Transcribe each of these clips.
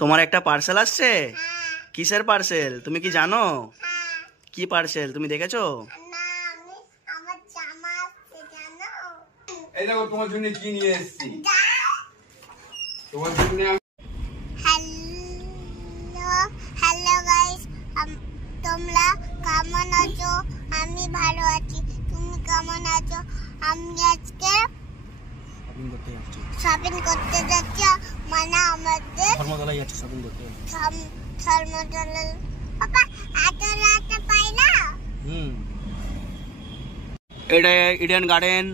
তোমার একটা পার্সেল আসছে। কিসের পার্সেল তুমি কি জানো? কি পার্সেল তুমি দেখেছো? এই দেখো তোমার জন্য কি নিয়ে এসেছি। তোমার জন্য হ্যালো গাইস, তোমরা কেমন আছো? আমি ভালো আছি, তুমি কেমন আছো? আমি আজকে শপিং করতে যাচ্ছি, মানে আমাদের ধর্মতলায় যাচ্ছি শপিং করতে। ধর্মতলা পাপা এত রাতে পাই না। এটা ইডেন গার্ডেন।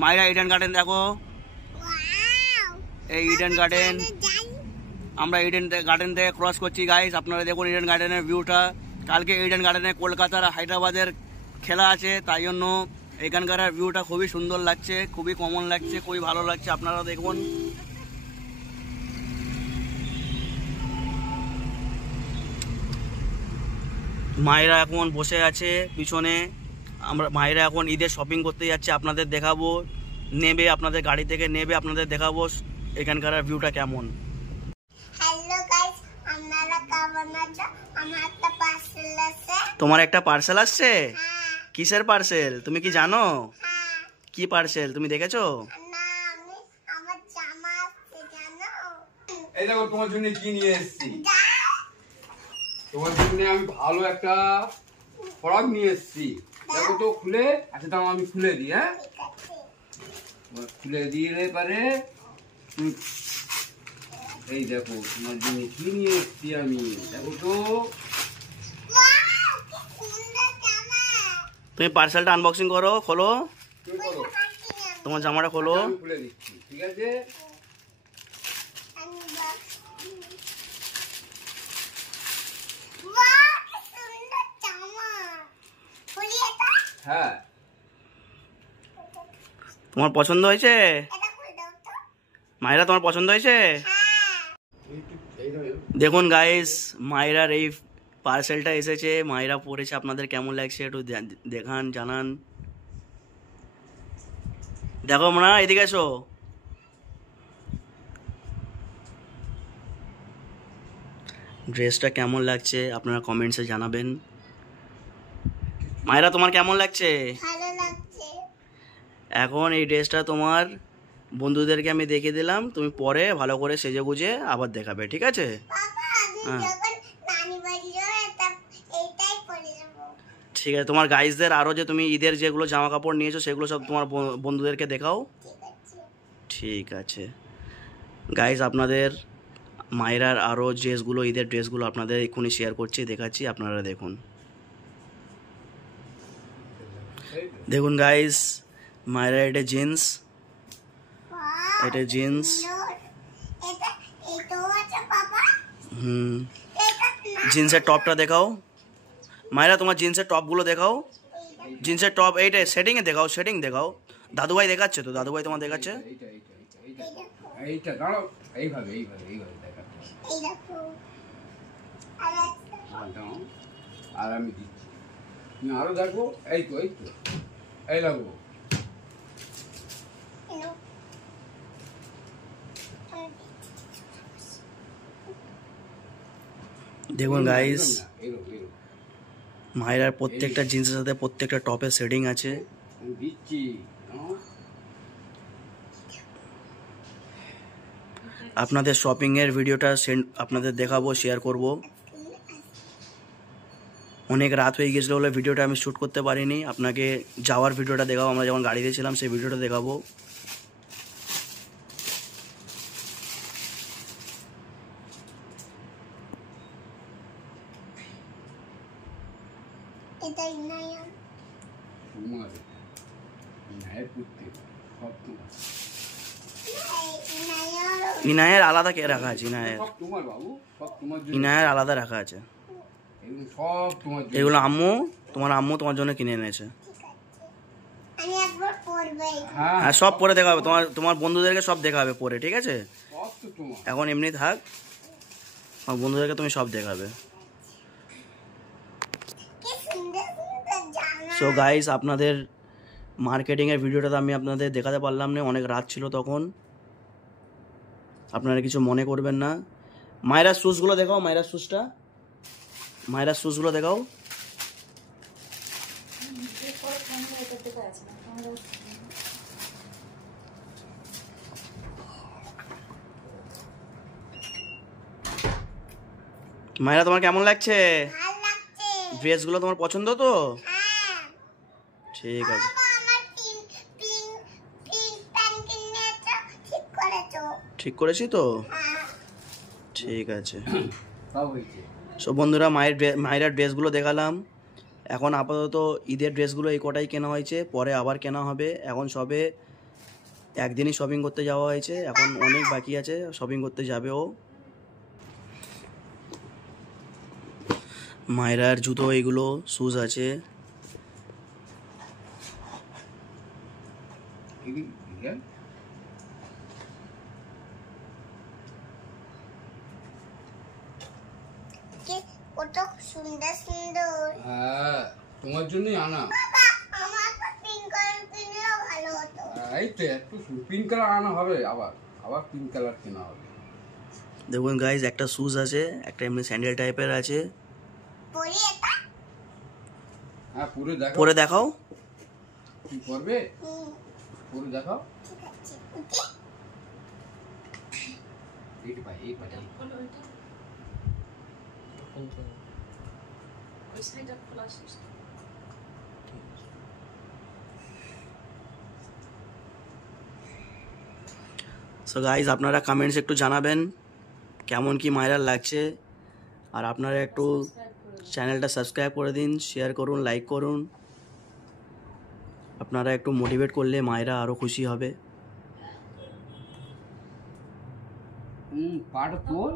মাইরা ইডেন গার্ডেন দেখো। এই ইডেন গার্ডেন, আমরা ইডেন গার্ডেন থেকে ক্রস করছি গাইস। আপনারা দেখুন ইডেন গার্ডেনের ভিউটা। কালকে ইডেন গার্ডেনে কলকাতার হায়দ্রাবাদের খেলা আছে, তাই জন্য এখানকার ভিউটা খুবই সুন্দর লাগছে, খুবই কমন লাগছে, খুবই ভালো লাগছে। আপনারা দেখুন। মায়েরা এখন বসে আছে পিছনে। মায়েরা এখন ঈদের শপিং করতে যাচ্ছে, আপনাদের দেখাবো। নেবে আপনাদের গাড়ি থেকে নেবে, আপনাদের দেখাবো এখানকার ভিউটা কেমন। হ্যালো গাইস, আপনারা কেমন আছো? আমার একটা পার্সেল আছে। তোমার একটা পার্সেল আসছে। কিসের পার্সেল তুমি কি জানো? কি পার্সেল তুমি দেখেছো? আমার জামা আছে জানো। এই দেখো তোমার জন্য কি নিয়ে এসেছি। তোমার জন্য আমি ভালো একটা ফ্রক নিয়ে এসেছি। দেখো তো খুলে। আচ্ছা তাও আমি খুলে দিই। হ্যাঁ, খুলে দিলে পারে। এই দেখো তোমার জন্য কি নিয়ে এসেছি আমি। দেখো তো, তুমি পার্সেলটা আনবক্সিং করো, খোলো তোমার জামাটা খোলো। খুলে দিচ্ছি, ঠিক আছে? হ্যাঁ, তোমার পছন্দ হয়েছে? মায়েরা তোমার পছন্দ হয়েছে? দেখুন গাইস, মায়েরার এই পার্সেলটা এসেছে, মায়েরা পড়েছে। আপনাদের কেমন লাগছে একটু দেখান, জানান। দেখো মনে হয়, এদিকে এসো। ড্রেসটা কেমন লাগছে আপনারা কমেন্টসে জানাবেন। মায়েরা তোমার কেমন লাগছে? ভালো লাগছে। এখন এই ড্রেসটা তোমার বন্ধুদেরকে আমি দেখিয়ে দিলাম, তুমি পরে ভালো করে সেজে গুজে আবার দেখাবে, ঠিক আছে? ঠিক আছে। তোমার গাইজদের আরও যে তুমি ঈদের যেগুলো জামা কাপড় নিয়েছো সেগুলো সব তোমার বন্ধুদেরকে দেখাও। ঠিক আছে গাইজ, আপনাদের মায়েরার আরও ড্রেসগুলো, ঈদের ড্রেসগুলো আপনাদের এক্ষুনি শেয়ার করছি, দেখাচ্ছি, আপনারা দেখুন। দেখুন গাইজ, মায়েরা এটা জিন্স, এটা জিন্স। জিন্সের টপটা দেখাও মায়েরা, তোমার জিন্সের টপগুলো দেখাও। জিন্সের টপ এইটা সেটিংয়ে দেখাও, সেটিং দেখাও। দাদুভাই দেখাচ্ছে তো, দাদুভাই তোমার দেখাচ্ছে। এইটা দাঁড়াও, এইভাবে এইভাবে এইভাবে দেখাচ্ছি। আর আমি দিচ্ছি, তুমি আরো দেখো। এই তো এই তো এই লাগবো। দেখুন গাইস, মায়েরার প্রত্যেকটা জিন্সের সাথে প্রত্যেকটা টপের শেডিং আছে। আপনাদের শপিং এর ভিডিওটা আপনাদের দেখাবো, শেয়ার করব। অনেক রাত হয়ে গেছিলো বলে ভিডিওটা আমি শ্যুট করতে পারিনি। আপনাকে যাওয়ার ভিডিওটা দেখাবো, আমরা যখন গাড়িতে ছিলাম সেই ভিডিওটা দেখাবো। ইনায়ের আলাদা কে রাখা আছে? ইনায়ের আলাদা রাখা আছে। এগুলো আম্মু, তোমার আম্মু তোমার জন্য কিনে এনেছে। হ্যাঁ, সব পরে দেখা হবে, তোমার বন্ধুদেরকে সব দেখা হবে পরে, ঠিক আছে? এখন এমনি থাক, আমার বন্ধুদেরকে তুমি সব দেখাবে। সো গাইস, আপনাদের মার্কেটিংয়ের ভিডিওটা তো আমি আপনাদের দেখাতে পারলাম না, অনেক রাত ছিল তখন, আপনারা কিছু মনে করবেন না। মায়েরার শুজগুলো দেখাও, মায়েরার শুজটা, মায়েরার শুজগুলো দেখাও। মায়েরা তোমার কেমন লাগছে? ভালো লাগছে। ড্রেসগুলো তোমার পছন্দ তো? হ্যাঁ। ঠিক আছে, বাবা, আমার পিঙ্ক পিঙ্ক পিঙ্ক প্যান্ট কিনেছো, ঠিক করেছো? ঠিক করেছি তো? হ্যাঁ। ঠিক আছে। সব হয়েছে। সব বন্ধুরা মায়ের ড্রেসগুলো দেখালাম। এখন আপাতত ঈদের ড্রেসগুলো এই কটাই কেনা হয়েছে, পরে আবার কেনা হবে। এখন সবে একদিনই শপিং করতে যাওয়া হয়েছে, এখন অনেক বাকি আছে, শপিং করতে যাবে ও। মায়েরার জুতো এইগুলো, শুজ আছে। কত সুন্দর সুন্দর। হ্যাঁ, তোমার জন্যই আনা। বাবা, আমার তো পিঙ্ক কালার কিনলেও ভালো হতো। এই তো একটু পিঙ্ক কালার আনা হবে, আবার আবার পিঙ্ক কালার কেনা হবে। দেখুন গাইজ, একটা শুজ আছে, একটা এমনি স্যান্ডেল টাইপের আছে। পরি এটা? হ্যাঁ, পুরো দেখো। পরে দেখাও। কি করবে? হুম, পুরো দেখাও। ঠিক আছে। ওকে। এই ভাই, এই ভাই। সো গাইজ, আপনারা কমেন্টস একটু জানাবেন কেমন কি মায়েরার লাগছে। আর আপনারা একটু চ্যানেলটা সাবস্ক্রাইব করে দিন, শেয়ার করুন, লাইক করুন। আপনারা একটু মোটিভেট করলে মায়েরা আরও খুশি হবে। পাটা তোল।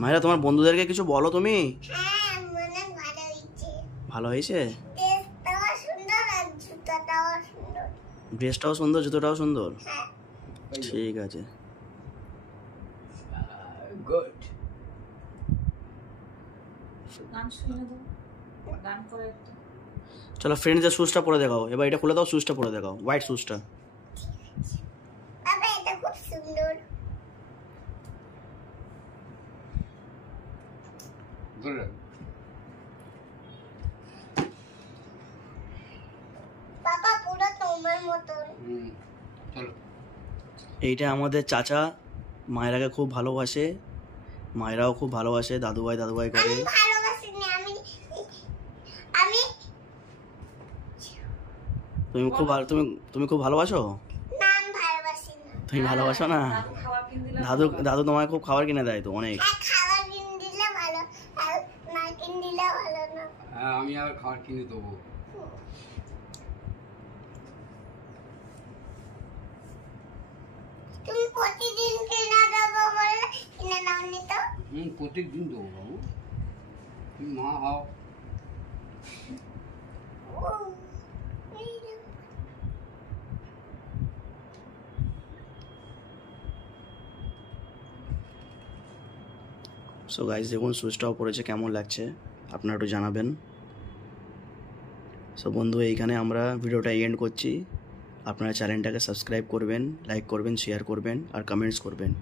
মায়েরা, তোমার বন্ধুদেরকে কিছু বলো তুমি। হ্যাঁ, মনে ভালো হয়েছে। ভালো হয়েছে? ড্রেসটাও সুন্দর আর জুতোটাও সুন্দর। ড্রেসটাও সুন্দর, জুতোটাও সুন্দর। হ্যাঁ। ঠিক আছে। গুড। গান শুনে দাও, গান করে একটা। চলো ফ্রেন্ডসদের শুজটা পরে দেখাও। এবার এটা খুলে দাও, শুজটা পরে দেখাও, হোয়াইট শুজটা। বাবা, এটা খুব সুন্দর। গুড। বাবা, পুরো তোমার মতন। চলো। এইটা আমাদের চাচা, মায়েরাকে খুব ভালোবাসে, মায়েরাও খুব ভালোবাসে, দাদুভাই দাদুভাই করে। আমি ভালোবাসিনি, আমি আমি তুমি খুব তুমি খুব ভালোবাসো? না, আমি ভালোবাসি না। তুমি ভালোবাসো না? দাদু খাবার কিনে দিলে দাদু দাদু তোমায় খুব খাবার কিনে দেয় তো অনেক। হ্যাঁ, খাবার কিনে দিলে ভালো, আর না কিনে দিলে ভালো না। হ্যাঁ, আমি আর খাবার কিনে দেবো। তুমি প্রতিদিন কিনে দেবো বলে কিনে দাওনি তো? প্রত্যেকদিন দেবো বাবু। তুমি মা হও। ও, এই যে। সো গাইজ, দেখুন শুজটাও পরেছে, কেমন লাগছে আপনারা একটু জানাবেন। সো বন্ধু, এইখানে আমরা ভিডিওটা এন্ড করছি। আপনারা চ্যানেলটাকে সাবস্ক্রাইব করবেন, লাইক করবেন, শেয়ার করবেন আর কমেন্টস করবেন।